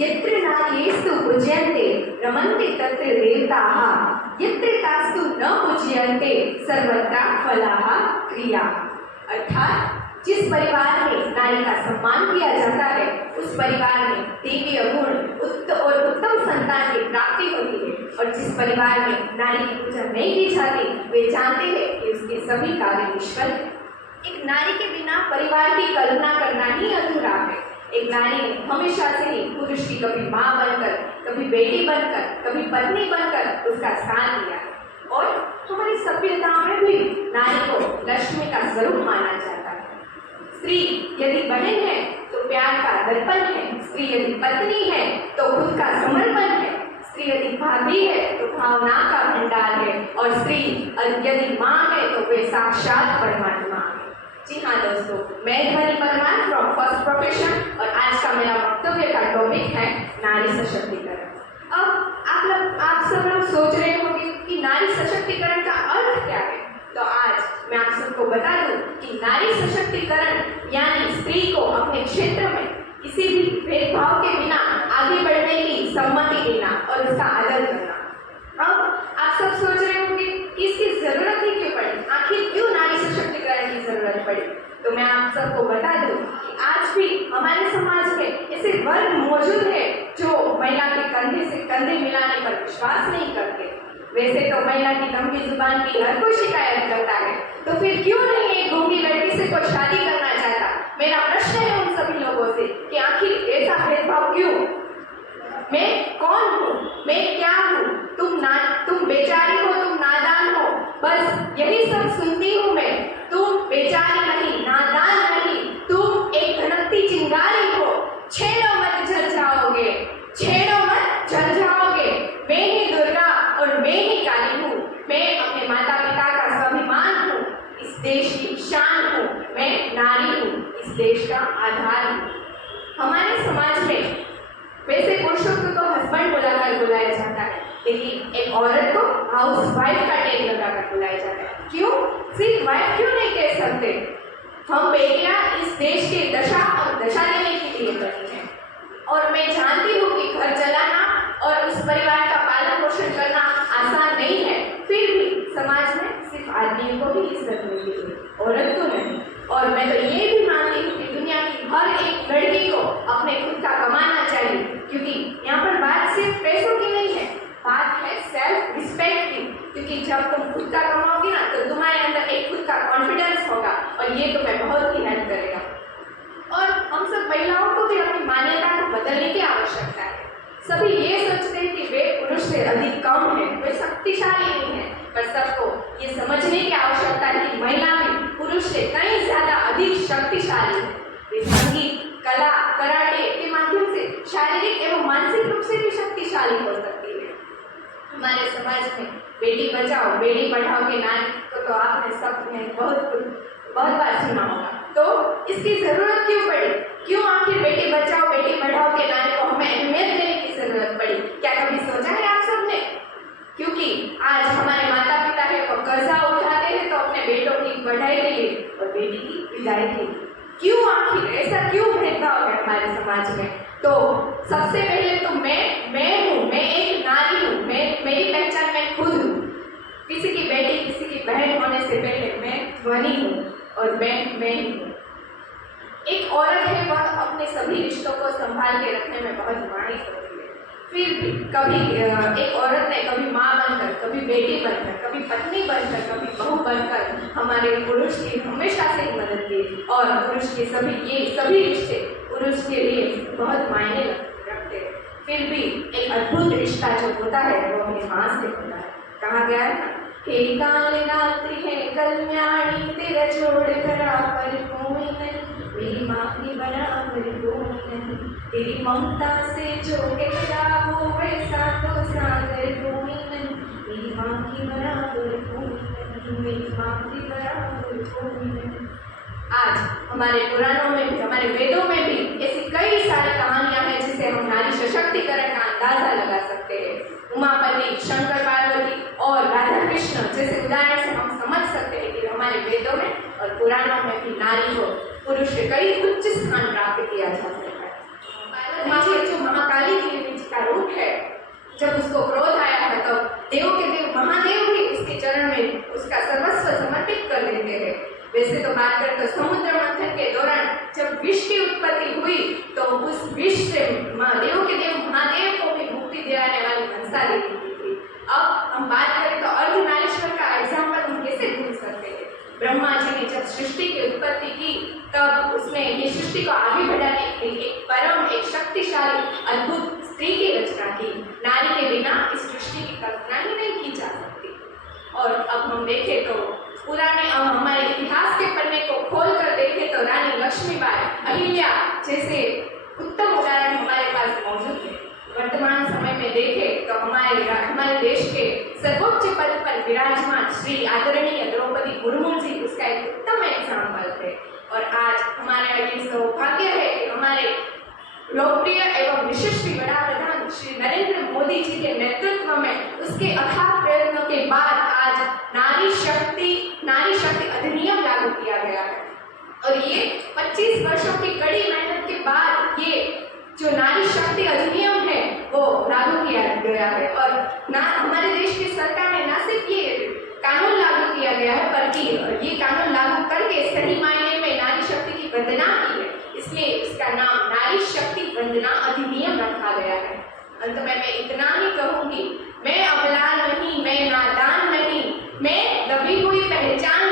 यत्र नार्यस्तु पूज्यन्ते रमन्ते तत्र देवताः, यत्र तास्तु न पूज्यन्ते सर्वत्र फलाः क्रिया। अर्थात जिस परिवार में नारी का सम्मान किया जाता है उस परिवार में देवीय गुण और उत्तम संतान की प्राप्ति होती है, और जिस परिवार में नारी की पूजा नहीं की जाती वे जानते हैं कि उसके सभी कार्य निष्फल हैं। एक नारी के बिना परिवार की कल्पना करना ही अधूरा है। एक नारी ने हमेशा से ही पुरुष की कभी माँ बनकर, कभी बेटी बनकर, कभी पत्नी बनकर उसका स्थान लिया है। और हमारी सभ्यताओं में भी नारी को लक्ष्मी का स्वरूप माना जाता है। स्त्री यदि बहन है तो प्यार का दर्पण है, स्त्री यदि पत्नी है तो खुद का समर्पण है, स्त्री यदि भाभी है तो भावना का भंडार है, और स्त्री यदि माँ है तो वे साक्षात परमात्मा है। जी हाँ दोस्तों, मैं ध्वनि परमार फ्रॉम फर्स्ट प्रोफेशन, और आज का मेरा वक्तव्य का टॉपिक है नारी सशक्तिकरण। अब आप सब लोग सोच रहे होंगे कि नारी सशक्तिकरण का अर्थ क्या है, तो आज मैं आप सबको बता दूं कि नारी सशक्तिकरण यानी स्त्री को अपने क्षेत्र में किसी भी भेदभाव के बिना आगे बढ़ने की सम्मति देना और उसका आदर करना। अब आप सब सोच रहे होंगे कि इसकी जरूरत ही क्यों पड़ी, आखिर क्यों नारी सशक्तिकरण की जरूरत पड़ी। तो मैं आप सबको बता दूं कि आज भी हमारे समाज में ऐसे वर्ग मौजूद है जो महिला के कंधे से कंधे मिलाने पर विश्वास नहीं करते। वैसे तो महिला की लंबी जुबान की हर कोई शिकायत करता है, तो फिर क्यों नहीं एक गूंगी लड़की से कोई शादी करना चाहता। मेरा प्रश्न है उन सभी लोगों से कि आखिर ऐसा भेदभाव क्यों। मैं कौन हूँ, मैं क्या हूँ, तुम बेचारी हो, तुम नादान हो, बस यही सब सुनती हूँ मैं। तुम बेचारी नहीं, नादान नहीं, तुम एक धड़कती चिंगारी हो। छेड़ो मत जल जाओगे, छेड़ो मत जल जाओगे। मैं ही दुर्गा और मैं ही काली हूँ। मैं अपने माता पिता का स्वाभिमान हूँ, इस देश की शान हूँ। मैं नारी हूँ, इस देश का आधार हूँ। हमारे समाज में वैसे पुरुषों को तो हस्बैंड बुलाकर बुलाया जाता है, लेकिन एक औरत को हाउस वाइफ का टैग लगाकर बुलाया जाता है। क्यों? सिर्फ वाइफ क्यों नहीं कह सकते? हम बेटियां इस देश के दशा और दशा देने के लिए बनी हैं, और मैं जानती हूँ कि घर चलाना और उस परिवार का पालन पोषण करना आसान नहीं है। फिर भी समाज में सिर्फ आदमी को ही इज्जत मिलती है, औरत को नहीं। और मैं तो ये भी मानती हूँ कि दुनिया की हर एक लड़की को अपने खुद का कमाना चाहिए, क्योंकि यहाँ पर बात सिर्फ पैसों की नहीं है, बात है सेल्फ रिस्पेक्ट की। क्योंकि जब तुम खुद का कमाओगी ना तो तुम्हारे अंदर एक खुद का कॉन्फिडेंस होगा, और ये तुम्हें बहुत ही हेल्प करेगा। और हम सब महिलाओं को भी अपनी मान्यता को बदलने की आवश्यकता है। सभी ये सोचते हैं कि वे पुरुष से अधिक कम है, वे शक्तिशाली नहीं है, पर सबको ये समझने की आवश्यकता है कि महिला भी पुरुष से कई ज्यादा अधिक शक्तिशाली है। वे संगीत, कला, कराटे के माध्यम से शारीरिक एवं मानसिक रूप से भी शक्तिशाली हो सकती है। हमारे समाज में बेटी बचाओ बेटी पढ़ाओ के नारे को तो आपने सबने बहुत बार सुना होगा। तो इसकी जरूरत क्यों पड़ी? क्यों आखिर बेटी बचाओ बेटी पढ़ाओ के नारे को हमें अहमियत देने की जरूरत पड़ी? क्या कभी सोचा है आप सबने? क्योंकि आज हमारे माता पिता है वो कर्जा उठाते हैं तो अपने बेटों की पढ़ाई के लिए और बेटी की विदाई के लिए। क्यों आखिर ऐसा क्यों भेदभाव है हमारे समाज में? तो सबसे पहले तो मैं हूँ, मैं एक नारी हूँ, मेरी पहचान मैं खुद हूँ। किसी की बेटी किसी की बहन होने से पहले मैं ध्वनि हूँ, और मैं ही हूँ। एक औरत है वह अपने सभी रिश्तों को संभाल के रखने में बहुत माहिर होती है। फिर भी कभी एक औरत ने कभी माँ बनकर, कभी बेटी बनकर, कभी पत्नी बनकर, कभी बहू बनकर हमारे पुरुष की हमेशा से ही मदद की, और पुरुष के सभी रिश्ते पुरुष के लिए बहुत मायने रखते हैं। फिर भी एक अद्भुत रिश्ता जो होता है वो अपनी माँ से होता है। कहा गया है ना, हे काल रात्रि है कल्याणी, तेरा छोड़ करा पर कोई नहीं, मेरी माँ की बराबर कोई नहीं, तेरी ममता से जो गहरा हो वैसा तो सागर कोई नहीं, मेरी माँ की बराबर कोई नहीं, मेरी माँ की बराबर कोई नहीं। आज हमारे पुराणों में भी, हमारे वेदों में भी ऐसी कई सारी कहानियां हैं जिससे हम नारी सशक्तिकरण का अंदाजा लगा सकते हैं। उमापति, शंकर पार्वती और राधा कृष्ण जैसे उदाहरण से हम समझ सकते हैं कि हमारे वेदों में और पुराणों में भी नारी को पुरुष से कई उच्च स्थान प्राप्त किया जा सकता है। जो महाकाली रूप है। जब उसको क्रोध आया था तब देव के देव महादेव भी उसके चरण में उसका सर्वस्व समर्पित कर देते थे। वैसे तो बात करें तो समुद्र मंथन के दौरान जब विष की उत्पत्ति हुई तो उस विष से देव के देव महादेव को भी मुक्ति दिलाने वाली मनसा देवी थी। अब हम बात करें तो अर्धनारीश्वर का एग्जाम्पल हम कैसे भूल सकते हैं। ब्रह्मा जी ने जब सृष्टि की उत्पत्ति की तब उसने ये सृष्टि को आगे बढ़ाने के लिए एक शक्तिशाली अद्भुत स्त्री की रचना की। नारी के बिना इस सृष्टि की कल्पना ही नहीं की जा सकती। और अब हम देखें तो पुराने हमारे इतिहास के पन्ने को खोल कर देखें तो रानी लक्ष्मीबाई, अहिल्या जैसे उत्तम उदाहरण हमारे पास मौजूद है। वर्तमान समय में देखें तो हमारे देश के सर्वोच्च पद पर विराजमान श्री आदरणीय द्रौपदी मुर्मू जी उसका एक उत्तम एग्जाम्पल थे। और आज हमारे ये सौभाग्य है कि हमारे लोकप्रिय एवं यशस्वी वड़ा प्रधान श्री नरेंद्र मोदी जी के नेतृत्व में उसके अथाह प्रयत्नों के बाद आज नारी शक्ति अधिनियम लागू किया गया है। और ये 25 वर्षों की कड़ी मेहनत के बाद ये जो नारी शक्ति अधिनियम है वो लागू किया गया है। और हमारे देश की सरकार ने न सिर्फ ये कानून लागू किया गया है बल्कि ये कानून लागू करके सही मायने में नारी शक्ति की वंदना की है, इसलिए इसका नाम नारी शक्ति वंदना अधिनियम रखा गया है। अंत में मैं इतना ही कहूंगी, मैं अबला नहीं, मैं नादान नहीं, मैं दबी हुई पहचान